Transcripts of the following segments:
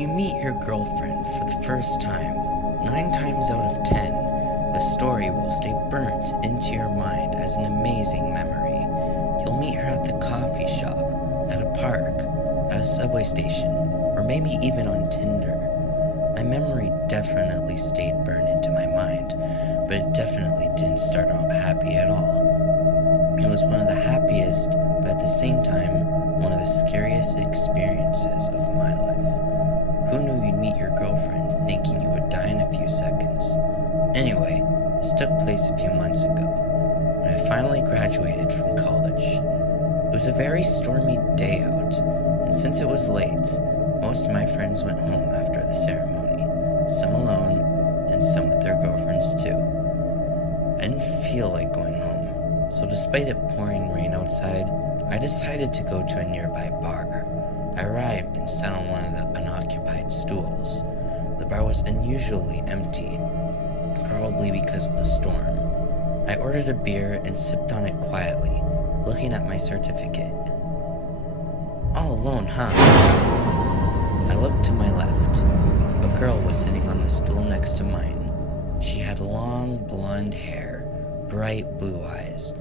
you meet your girlfriend for the first time, 9 times out of 10, the story will stay burnt into your mind as an amazing memory. You'll meet her at the coffee shop, at a park, at a subway station, or maybe even on Tinder. My memory definitely stayed burned into my mind, but it definitely didn't start out happy at all. It was one of the happiest, but at the same time, one of the scariest experiences of my life. Who knew you'd meet your girlfriend thinking you would die in a few seconds? Anyway, this took place a few months ago, when I finally graduated from college. It was a very stormy day out, and since it was late, most of my friends went home after the ceremony, some alone, and some with their girlfriends too. I didn't feel like going home, so despite it pouring rain outside, I decided to go to a nearby bar. I arrived and sat on one of the unoccupied stools. The bar was unusually empty, probably because of the storm. I ordered a beer and sipped on it quietly, looking at my certificate. All alone, huh? I looked to my left. A girl was sitting on the stool next to mine. She had long blonde hair, bright blue eyes,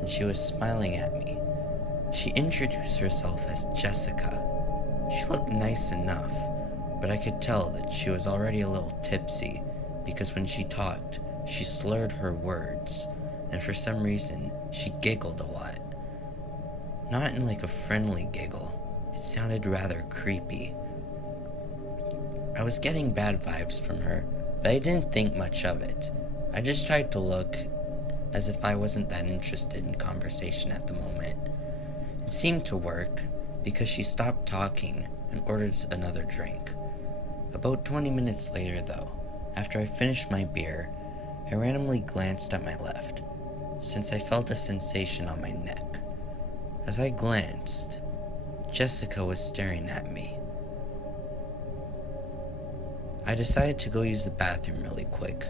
and she was smiling at me. She introduced herself as Jessica. She looked nice enough, but I could tell that she was already a little tipsy because when she talked, she slurred her words, and for some reason, she giggled a lot. Not in like a friendly giggle. It sounded rather creepy. I was getting bad vibes from her, but I didn't think much of it. I just tried to look as if I wasn't that interested in conversation at the moment. It seemed to work, because she stopped talking and ordered another drink. About 20 minutes later, though, after I finished my beer, I randomly glanced at my left, since I felt a sensation on my neck. As I glanced, Jessica was staring at me. I decided to go use the bathroom really quick,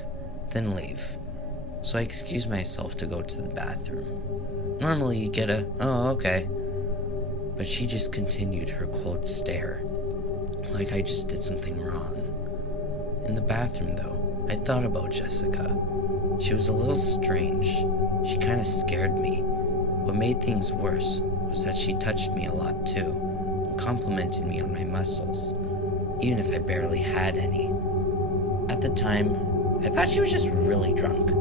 then leave. So I excused myself to go to the bathroom. Normally you get a, "Oh, okay." But she just continued her cold stare, like I just did something wrong. In the bathroom, though, I thought about Jessica. She was a little strange. She kind of scared me. What made things worse was that she touched me a lot too, and complimented me on my muscles, even if I barely had any. At the time, I thought she was just really drunk,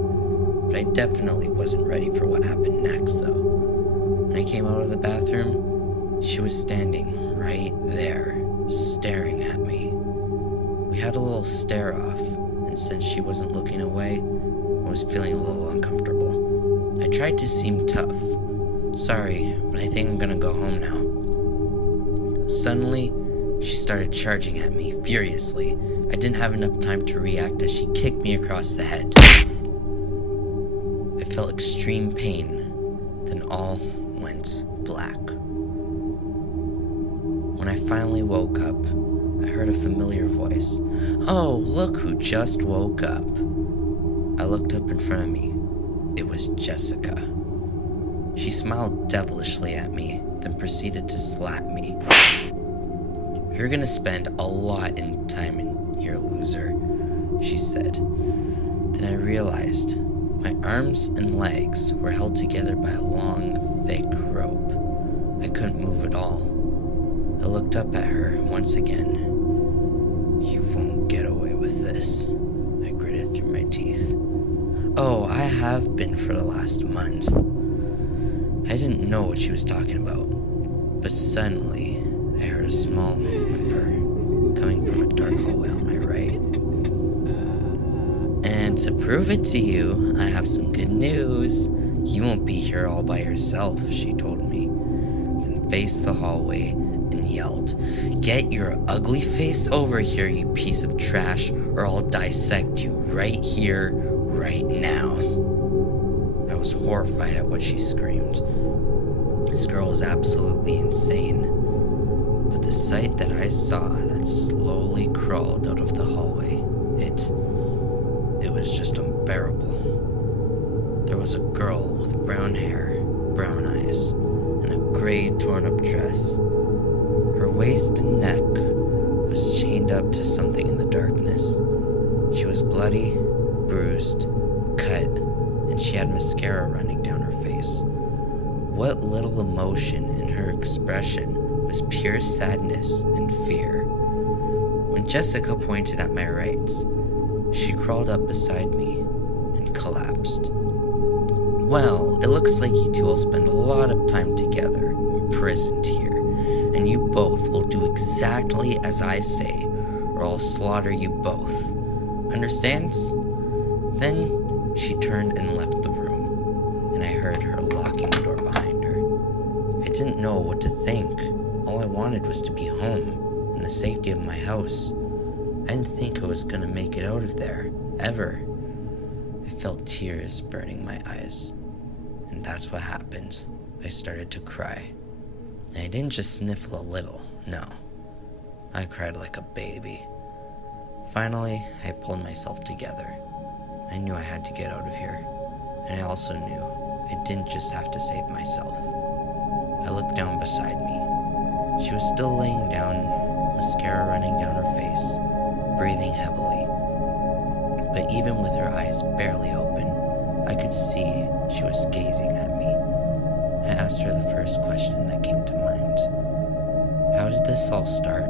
but I definitely wasn't ready for what happened next, though. When I came out of the bathroom, she was standing right there, staring at me. We had a little stare-off, and since she wasn't looking away, I was feeling a little uncomfortable. I tried to seem tough. "Sorry, but I think I'm gonna go home now." Suddenly, she started charging at me furiously. I didn't have enough time to react as she kicked me across the head. I felt extreme pain, then all went black. When I finally woke up, I heard a familiar voice. "Oh, look who just woke up." I looked up in front of me. It was Jessica. She smiled devilishly at me, then proceeded to slap me. "You're gonna spend a lot of time in here, loser," she said. Then I realized my arms and legs were held together by a long, thick rope. I couldn't move at all. I looked up at her once again. "You won't get away with this," I gritted through my teeth. "Oh, I have been for the last month." I didn't know what she was talking about, but suddenly I heard a small whimper coming from a dark hallway on my right. "And to prove it to you, I have some good news. You won't be here all by yourself," she told me, then faced the hallway and yelled, "Get your ugly face over here, you piece of trash, or I'll dissect you right here, right now." I was horrified at what she screamed. This girl was absolutely insane. But the sight that I saw that slowly crawled out of the hallway, it was just unbearable. There was a girl with brown hair, brown eyes, and a gray torn up dress. Her waist and neck was chained chained up to something in the darkness. She was bloody, bruised, cut, and she had mascara running down her face. What little emotion in her expression was pure sadness and fear. When Jessica pointed at my right, she crawled up beside me and collapsed. Well, it looks like you two will spend a lot of time together, imprisoned here, and you both will do exactly as I say, or I'll slaughter you both. Understands? Then she turned and left the room, and I heard her locking the door behind her. I didn't know what to think. All I wanted was to be home, in the safety of my house. I didn't think I was gonna make it out of there, ever. I felt tears burning my eyes, and that's what happened. I started to cry. And I didn't just sniffle a little, no. I cried like a baby. Finally, I pulled myself together. I knew I had to get out of here, and I also knew I didn't just have to save myself. I looked down beside me. She was still laying down, mascara running down her face, breathing heavily. But even with her eyes barely open, I could see she was gazing at me. I asked her the first question that came to mind. How did this all start?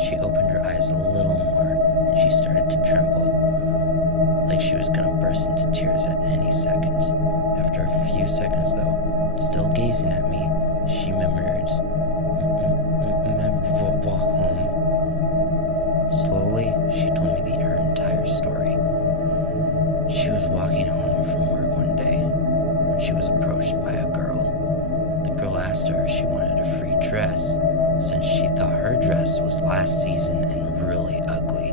She opened her eyes a little more, and she started to tremble, like she was gonna burst into tears at any second. After a few seconds though, still gazing at me, she murmured, walk home. Slowly, she told me her entire story. She was walking home from work one day when she was approached by a girl. The girl asked her if she wanted a free dress, since she thought her dress was last season and really ugly.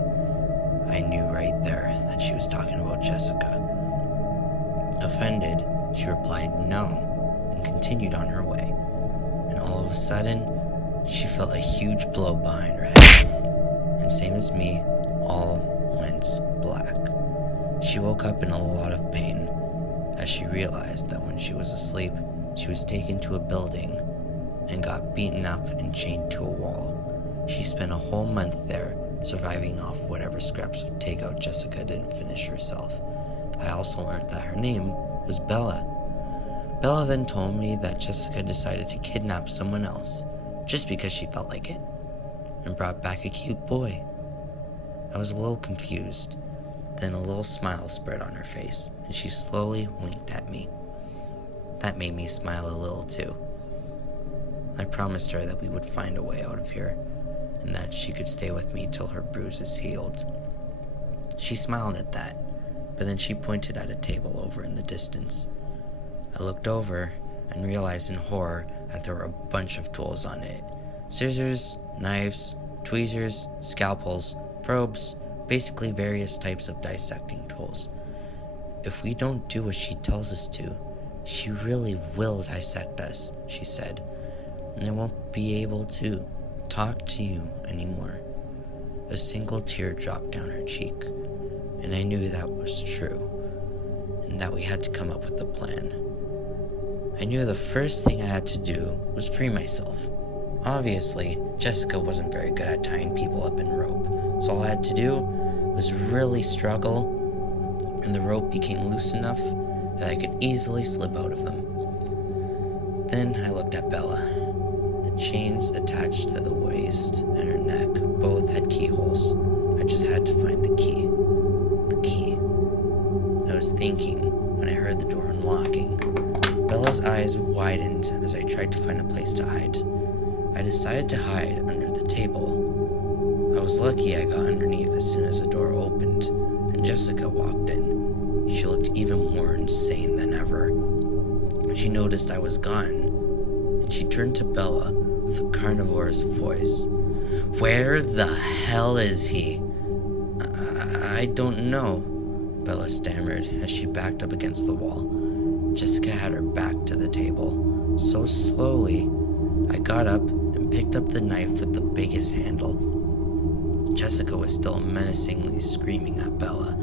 I knew right there that she was talking about Jessica. Offended, she replied no and continued on her way. And all of a sudden, she felt a huge blow behind her head. And same as me, all went black. She woke up in a lot of pain as she realized that when she was asleep, she was taken to a building and got beaten up and chained to a wall. She spent a whole month there, surviving off whatever scraps of takeout Jessica didn't finish herself. I also learned that her name was Bella. Bella then told me that Jessica decided to kidnap someone else, just because she felt like it, and brought back a cute boy. I was a little confused. Then a little smile spread on her face, and she slowly winked at me. That made me smile a little too. I promised her that we would find a way out of here, and that she could stay with me till her bruises healed. She smiled at that, but then she pointed at a table over in the distance. I looked over and realized in horror that there were a bunch of tools on it. Scissors, knives, tweezers, scalpels, probes, basically various types of dissecting tools. If we don't do what she tells us to, she really will dissect us, she said, and I won't be able to talk to you anymore. A single tear dropped down her cheek, and I knew that was true, and that we had to come up with a plan. I knew the first thing I had to do was free myself. Obviously, Jessica wasn't very good at tying people up in rope, so all I had to do was really struggle, and the rope became loose enough that I could easily slip out of them. Then I looked at Bella. The chains attached to the waist and her neck both had keyholes. I just had to find the key. The key. I was thinking when I heard the door unlocking. Bella's eyes widened as I tried to find a place to hide. I decided to hide under the table. I was lucky I got underneath as soon as the door opened, and Jessica walked in. She looked even more insane than ever. She noticed I was gone, and she turned to Bella with a carnivorous voice. "Where the hell is he?" I don't know, Bella stammered as she backed up against the wall. Jessica had her back to the table. So slowly, I got up and picked up the knife with the biggest handle. Jessica was still menacingly screaming at Bella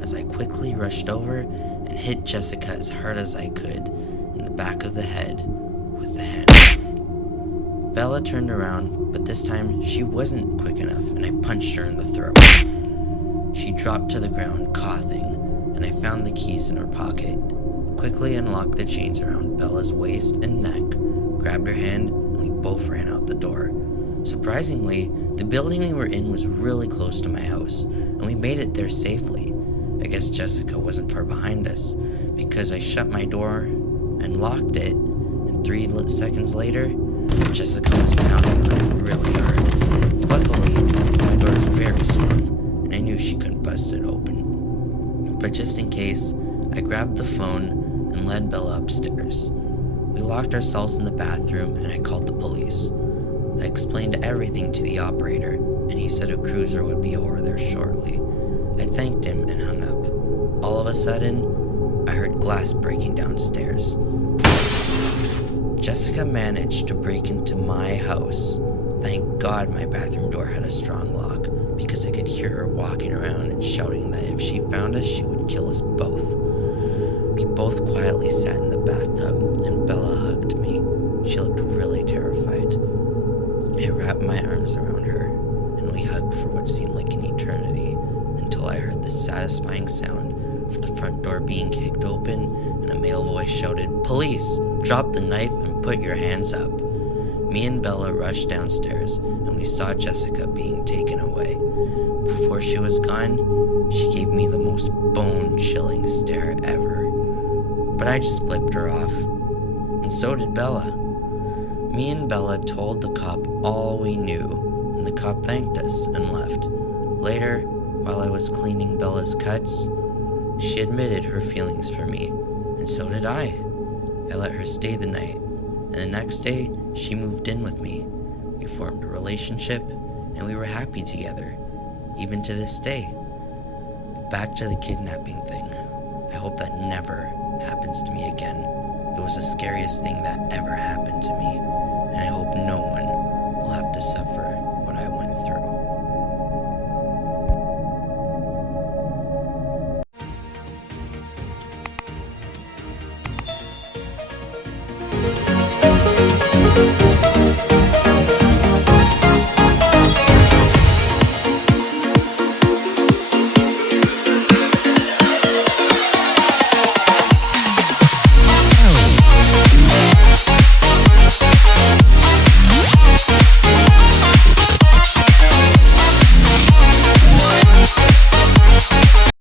as I quickly rushed over and hit Jessica as hard as I could in the back of the head with the handle. Bella turned around, but this time she wasn't quick enough, and I punched her in the throat. She dropped to the ground, coughing, and I found the keys in her pocket. Quickly unlocked the chains around Bella's waist and neck, grabbed her hand, and we both ran out the door. Surprisingly, the building we were in was really close to my house, and we made it there safely. I guess Jessica wasn't far behind us, because I shut my door and locked it, and 3 seconds later, Jessica was pounding on it really hard. Luckily, my door is very strong, and I knew she couldn't bust it open. But just in case, I grabbed the phone and led Bella upstairs. We locked ourselves in the bathroom, and I called the police. I explained everything to the operator, and he said a cruiser would be over there shortly. I thanked him and hung up. All of a sudden, I heard glass breaking downstairs. Jessica managed to break into my house. Thank God my bathroom door had a strong lock, because I could hear her walking around and shouting that if she found us, she would kill us both. We both quietly sat in the bathtub, and Bella hugged me. She looked really terrified. I wrapped my arms around her, and we hugged for what seemed like an eternity, until I heard the satisfying sound of the front door being kicked open, and a male voice shouted, "Police! Drop the knife and put your hands up." Me and Bella rushed downstairs, and we saw Jessica being taken away. Before she was gone, she gave me the most bone-chilling stare ever. But I just flipped her off, and so did Bella. Me and Bella told the cop all we knew, and the cop thanked us and left. Later, while I was cleaning Bella's cuts, she admitted her feelings for me, and so did I. I let her stay the night, and the next day, she moved in with me. We formed a relationship, and we were happy together, even to this day. But back to the kidnapping thing. I hope that never happens to me again. It was the scariest thing that ever happened to me, and I hope no one will have to suffer what I went through.